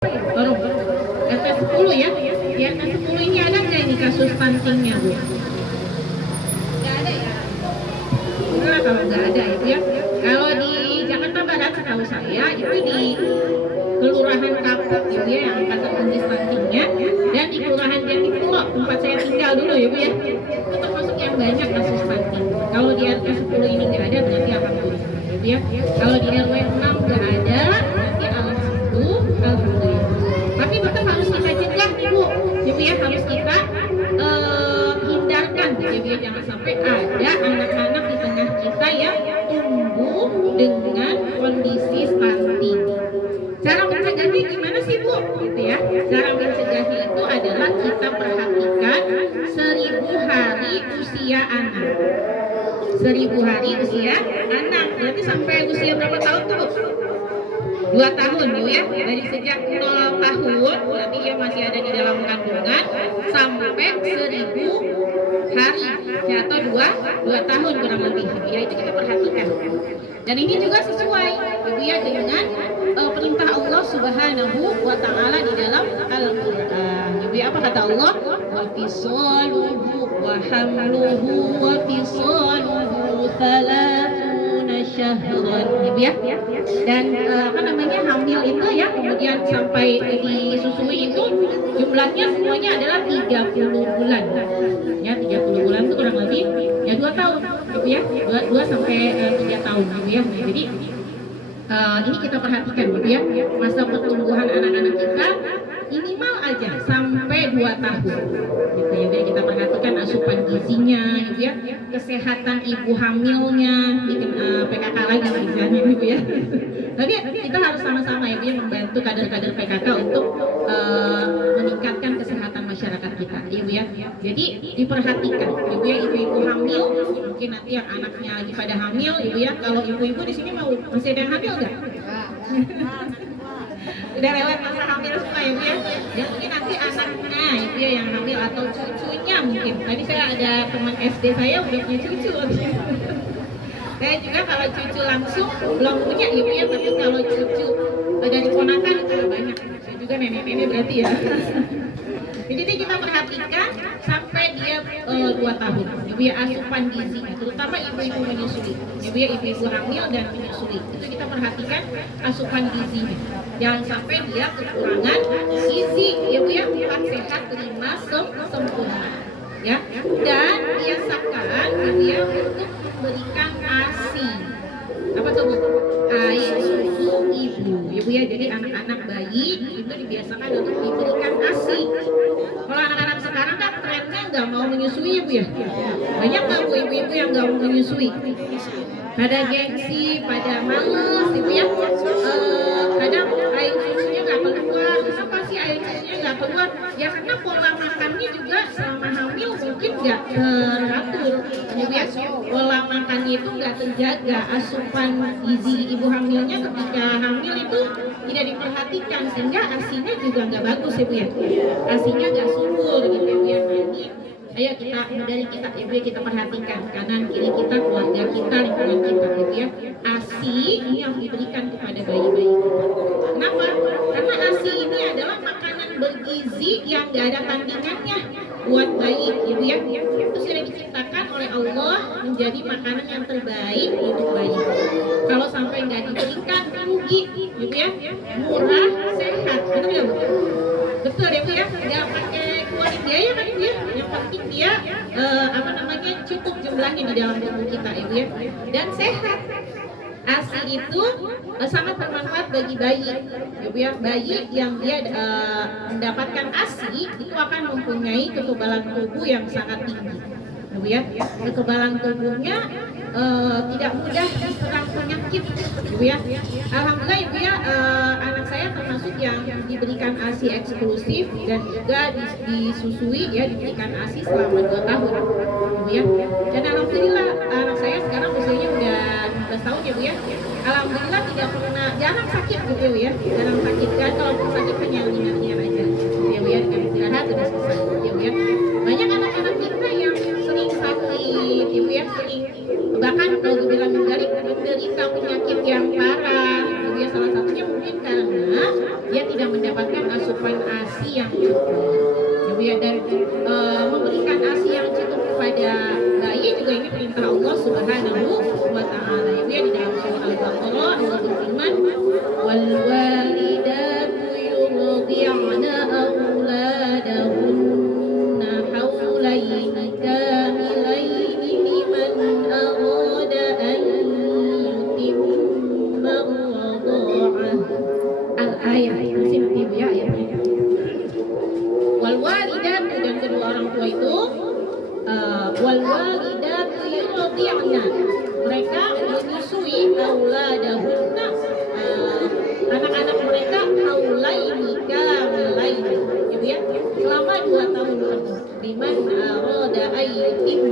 Baru RT 10 ya. Di RT 10 ini ada nggak ini kasus stuntingnya, Bu? Nggak ada ya? Enggak, kalau nggak ada itu ya. Kalau di Jakarta Barat setahu saya itu di Kelurahan Kapuk gitu ya yang angka tertinggi stuntingnya, dan di Kelurahan Jatipuro tempat saya tinggal dulu ya Bu ya, itu termasuk yang banyak kasus stunting. Kalau di RT 10 ini nggak ada berarti alhamdulillah gitu ya. Kalau di RW 6 nggak ada berarti alhamdulillah. Tapi tetap harus kita cegah nih Bu, gitu ya, harus kita hindarkan gitu ya, jangan sampai ada anak-anak di tengah kita yang tumbuh dengan kondisi stunting. Cara mencegahnya gimana sih Bu? Gitu ya. Cara mencegahnya itu adalah kita perhatikan 1000 hari usia anak. 1000 hari usia anak. Berarti sampai usia berapa tahun tuh Bu? 2 tahun Bu ya. Dari sejak 0 tahun berarti dia masih ada di dalam kandungan sampai 1000 hari ya, atau 2 tahun kurang lebih ya, itu kita perhatikan. Dan ini juga sesuai gitu ya dengan perintah Allah Subhanahu wa taala di dalam Al-Qur'an. Gitu ya, apa kata Allah? Wa fisaluhu wa hamluhu wa fisaluhu 30 syahran. Gitu ya. Dan apa namanya, hamil itu ya, kemudian sampai disusui itu jumlahnya semuanya adalah 30 bulan. Ya, 30 bulan itu kurang lebih ya 2 tahun gitu ya. 2 sampai 3 tahun gitu ya. Nah, jadi ini kita perhatikan gitu ya, masa pertumbuhan anak-anak kita minimal aja sampai 2 tahun gitu ya. Jadi kita perhatikan asupan gizinya gitu ya, kesehatan ibu hamilnya, bikin PKK lagi misalnya gitu ya. Tapi kita harus sama-sama ya membantu kader-kader PKK untuk meningkatkan kesehatan masyarakat kita gitu ya. Jadi diperhatikan gitu ya, ibu-ibu hamil, mungkin nanti yang anaknya lagi pada hamil gitu ya. Kalau ibu-ibu di sini masih ada yang hamil nggak? Udah lewat masa hamil semua ya Bu ya. Dan mungkin nanti anaknya itu ya yang hamil atau cucunya mungkin. Tadi saya ada teman SD saya udah punya cucu. Saya juga kalau cucu langsung belum punya ibu ya, tapi kalau cucu dari ponakan itu banyak. Saya juga nenek-nenek berarti ya. Jadi kita perhatikan sampai dia 2 tahun. Ibu ya, asupan gizi, terutama ibu-ibu menyusui. Ibu ya, ibu-ibu hamil dan menyusui. Itu kita perhatikan asupan gizinya. Jangan sampai dia kekurangan gizi. Ibu ya, 4 sehat 5 sempurna. Ya, dan biasakan ibu ya untuk memberikan ASI. Apa tuh Bu? Air susu ibu. Ibu ya, jadi anak-anak bayi itu dibiasakan untuk diberikan ASI. Kalau anak-anak sekarang kan trennya nggak mau menyusui Bu ya. Banyak nggak Bu ibu-ibu yang nggak mau menyusui? Pada gengsi, pada males ibu ya. Kadang air susunya nggak keluar. Kenapa sih air susunya nggak keluar? Ya karena pola makannya juga selama hamil mungkin nggak teratur. Ibu ya, pola makannya itu nggak terjaga. Asupan gizi ibu hamilnya ketika hamil itu tidak diperhatikan, sehingga asinya juga nggak bagus ibu ya. Asinya nggak subur gitu ibu ya. Jadi ayo kita dari kita ibu ya, kita perhatikan kanan kiri kita, keluarga kita, lingkungan kita gitu ya. ASI ini yang diberikan kepada bayi-bayi kita. Kenapa? Karena ASI ini adalah makanan bergizi yang nggak ada tandingannya buat bayi ibu ya. Itu sudah diciptakan oleh Allah menjadi makanan yang terbaik untuk bayi. Kalau sampai nggak diberikan rugi ibu ya. Murah, sehat, betul ya Bu? Betul ya Bu ya, nggak pakai keluarin biaya kan ibu ya. Yang penting dia cukup jumlahnya di dalam tubuh kita ibu ya, dan sehat. ASI itu sangat bermanfaat bagi bayi ibu ya. Bayi yang dia mendapatkan ASI itu akan mempunyai kekebalan tubuh yang sangat tinggi ibu ya. Kekebalan tubuhnya tidak mudah diserang penyakit ibu ya. Alhamdulillah ibu ya, anak saya termasuk yang diberikan ASI eksklusif dan juga disusui ya, diberikan ASI selama 2 tahun ibu ya. Dan alhamdulillah anak saya sekarang usianya udah 15 tahun ya Bu ya. Alhamdulillah tidak pernah, jarang sakit gitu ya, jarang sakit kan. Kalau sakit kan yang ringan-ringan aja ya Bu ya, dengan istirahat udah selesai ya Bu ya. Banyak anak-anak kita yang sering sakit ibu ya, sering bahkan kalau bilang menderita penyakit yang parah ibu ya. Salah satunya mungkin karena dia tidak mendapatkan memberikan asupan ASI yang cukup. Ya, Bu, ya, dan memberikan ASI yang cukup kepada bayi juga ini perintah Allah Subhanahu wa taala. Ya, Bu, ya, di dalam surah Al-Baqarah Allah berfirman, "Wal walidatu yurdi'na auladahunna haulaini kamilaini liman arada an yutimma ar-radha'ah." Al-ayat masih nanti, Bu, ya, ayatnya. Wal walidatu, dan kedua orang tua itu wal walidatu yurdi'na, mereka menyusui auladahunna, anak-anak mereka haulaini kamilaini, ya, Bu, ya, selama 2 tahun penuh, liman arada ayyutim